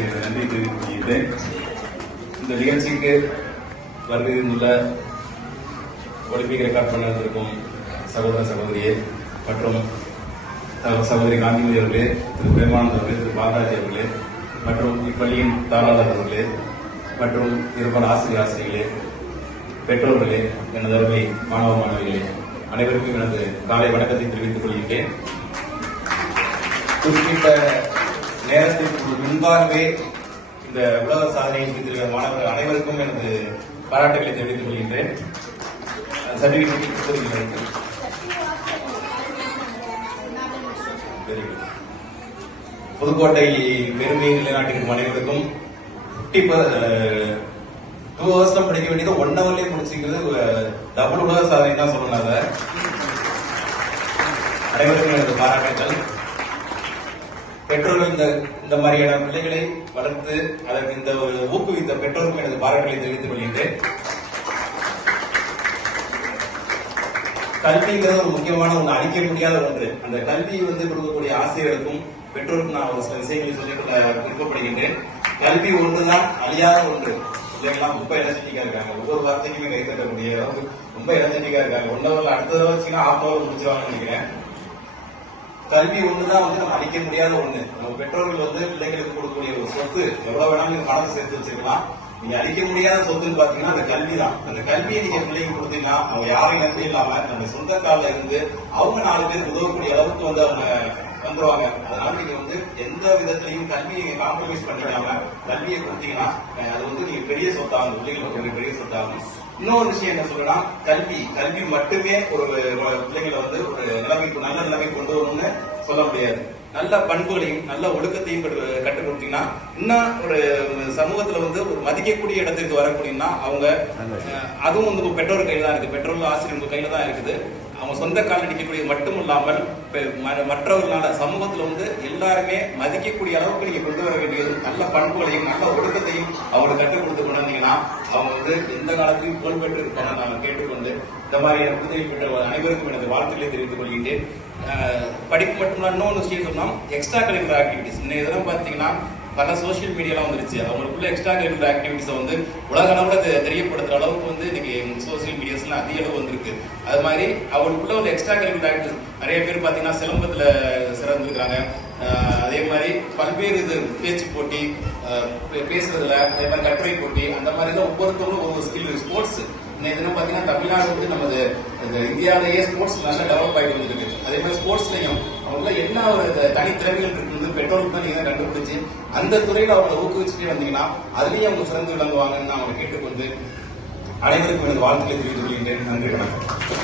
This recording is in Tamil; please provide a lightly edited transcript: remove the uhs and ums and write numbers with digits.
அவர்களுக்கு நன்றி தெரிவித்துக் கொள்கிறேன். இந்த நிகழ்ச்சிக்கு வருகின்ற ஒலிம்பிக் ரெக்கார்ட் பண்ணிருக்கும் சகோதர சகோதரியே மற்றும் சகோதரி காந்திமதி அவர்களே, திரு பிரேமானந்த் அவர்களே, திரு பாலராஜ் அவர்களே மற்றும் இப்பள்ளியின் தாளாளர் அவர்களே மற்றும் இருப்பான ஆசிரியர்களே, பெற்றோர்களே, எனது அருமை மாணவ மாணவிகளே, அனைவருக்கும் எனது காலை வணக்கத்தை தெரிவித்துக் கொள்கிறேன். குறிப்பிட்ட நேரத்திற்கு முன்பாகவே இந்த உலக சாதனை புரிந்திருக்கிற மாணவர்கள் அனைவருக்கும் எனது பாராட்டுகளை தெரிவித்துக் கொள்கின்றேன். புதுக்கோட்டை பெருமையை நிலைநாட்டிருக்கும் அனைவருக்கும் 2 hours படிக்க வேண்டியது 1 hourலயே முடிச்சுக்கிறது டபுள் உலக சாதனை தான் சொல்லணும். அனைவருக்கும் எனது பாராட்டுகள். பெற்றோர்கள் இந்த மாதிரியான பிள்ளைகளை வளர்த்து அதற்கு இந்த ஊக்குவித்த பெற்றோருக்கும் எனது பாராட்டுகளை தெரிவித்துக் கொள்கின்றேன். கல்விங்கிறது ஒரு முக்கியமான ஒன்று, அழிக்க முடியாத ஒன்று. அந்த கல்வி கொடுக்கக்கூடிய ஆசிரியர்களுக்கும் பெற்றோருக்கும் நான் ஒரு சில விஷயங்களை சொல்லிக்கொள்ள விருப்பப்படுகின்றேன். கல்வி ஒன்றுதான் அழியாத ஒன்று. இல்லைங்களா? ரொம்ப எனர்ஜெட்டிக்கா இருக்காங்க, ஒவ்வொரு வார்த்தைக்குமே கை தட்டக்கூடிய அளவுக்கு ரொம்ப எனர்ஜெட்டிக்கா இருக்காங்க. 1 hour அடுத்த தடவை வச்சுன்னா 1/2 hour முடிச்சிருவாங்கன்னு நினைக்கிறேன். கல்வி ஒண்ணுதான் நம்ம அழிக்க முடியாத ஒண்ணு. நம்ம பெற்றோர்கள் பிள்ளைகளுக்கு கொடுக்கக்கூடிய ஒரு சொத்து. எவ்வளவு வேணாலும் நீங்க பணத்தை சேர்த்து வச்சிருக்கலாம், நீங்க அழிக்க முடியாத சொத்துன்னு பாத்தீங்கன்னா அந்த கல்வி தான். அந்த கல்வியை நீங்க பிள்ளைங்க கொடுத்தீங்கன்னா அவங்க யாரையும் நம்பி இல்லாம நம்ம சொந்த காலில் இருந்து அவங்க 4 பேர் உதவக்கூடிய அளவுக்கு அவங்க வந்துருவாங்க. அதனால நீங்க எந்த விதத்திலையும் கல்வியை காம்ப்ரமைஸ் பண்ணிக்காம கல்வியை கொடுத்தீங்கன்னா அது நீங்க பெரிய சொத்தாகும், பிள்ளைங்களுக்கு பெரிய சொத்தாகும். இன்னொரு விஷயம் என்ன சொல்லணும்னா, கல்வி மட்டுமே ஒரு பிள்ளைங்களை ஒரு நிலைமைக்கு நல்ல நிலைமை கொண்டு வரணும்னு சொல்ல முடியாது. நல்ல பண்புகளையும் நல்ல ஒழுக்கத்தையும் கற்றுக் கொடுத்தீங்கன்னா இன்னும் ஒரு சமூகத்துல ஒரு மதிக்கக்கூடிய இடத்திற்கு வரக்கூடியன்னா அவங்க அதுவும் பெற்றோர் கையில தான் இருக்கு, பெற்றோர்கள் ஆசிரியர்கள் கையில தான் இருக்குது. அவங்க சொந்த கால நிற்கக்கூடிய மட்டும் இல்லாமல் மற்றவர்களால சமூகத்துல எல்லாருமே மதிக்கக்கூடிய அளவுக்கு நீங்க கொண்டு வர வேண்டியது நல்ல பண்புகளையும் நல்ல ஒழுக்கத்தையும் அவங்களுக்கு கற்றுக் கொடுத்து கொண்டு வந்தீங்கன்னா அவங்க எந்த காலத்திலையும் புகழ் பெற்று இருப்பாங்க. நான் கேட்டுக்கொண்டு இந்த மாதிரி விடுதலை பெற்ற அனைவருக்கும் எனது வாழ்த்துக்களை தெரிவித்துக் கொள்கின்றேன். படிப்பு மட்டும்தான். இன்னொன்று விஷயம் சொன்னா எக்ஸ்ட்ரா கரிக்குலர் ஆக்டிவிட்டிஸ். இன்னும் இதெல்லாம் பாத்தீங்கன்னா பல சோசியல் மீடியாலாம் வந்துருச்சு. அவங்களுக்குள்ள எக்ஸ்ட்ரா கரிக்குலர் ஆக்டிவிட்டிஸை உலக அளவில் தெரியப்படுத்துற அளவுக்கு இன்னைக்கு சோசியல் மீடியாஸ்லாம் அதிக அளவு வந்திருக்கு. அது மாதிரி அவங்களுக்குள்ள எக்ஸ்ட்ரா கரிக்குலர் ஆக்டிவிட்டிஸ் நிறைய பேர் பாத்தீங்கன்னா சிலம்பத்துல சிறந்திருக்கிறாங்க. அதே மாதிரி பல்வேறு பேச்சு போட்டி, பேசுறதுல, அதே மாதிரி கட்டுரை போட்டி, அந்த மாதிரி தான் ஒவ்வொருத்தவங்களும் ஒரு ஸ்கில். ஸ்போர்ட்ஸ் இன்னும் பாத்தீங்கன்னா தமிழ்நாடு நமது இந்தியாவிலேயே ஸ்போர்ட்ஸ் நல்லா டெவலப் ஆகிட்டு வந்துருக்கு. அதே மாதிரி ஸ்போர்ட்ஸ்லயும் அவங்கள என்ன ஒரு தனித்திறமைகள் இருக்கு பெற்றோருக்கு தான் நீங்க கண்டுபிடிச்சு அந்த துறையில அவங்களை ஊக்குவிச்சுட்டே வந்தீங்கன்னா அதுலயும் அவங்க சிறந்து விளங்குவாங்கன்னு நான் அவங்களை கேட்டுக்கொண்டு அனைவருக்கும் எனது வாழ்த்துக்களை தெரிவித்துக் கொள்கின்றேன். நன்றி, வணக்கம்.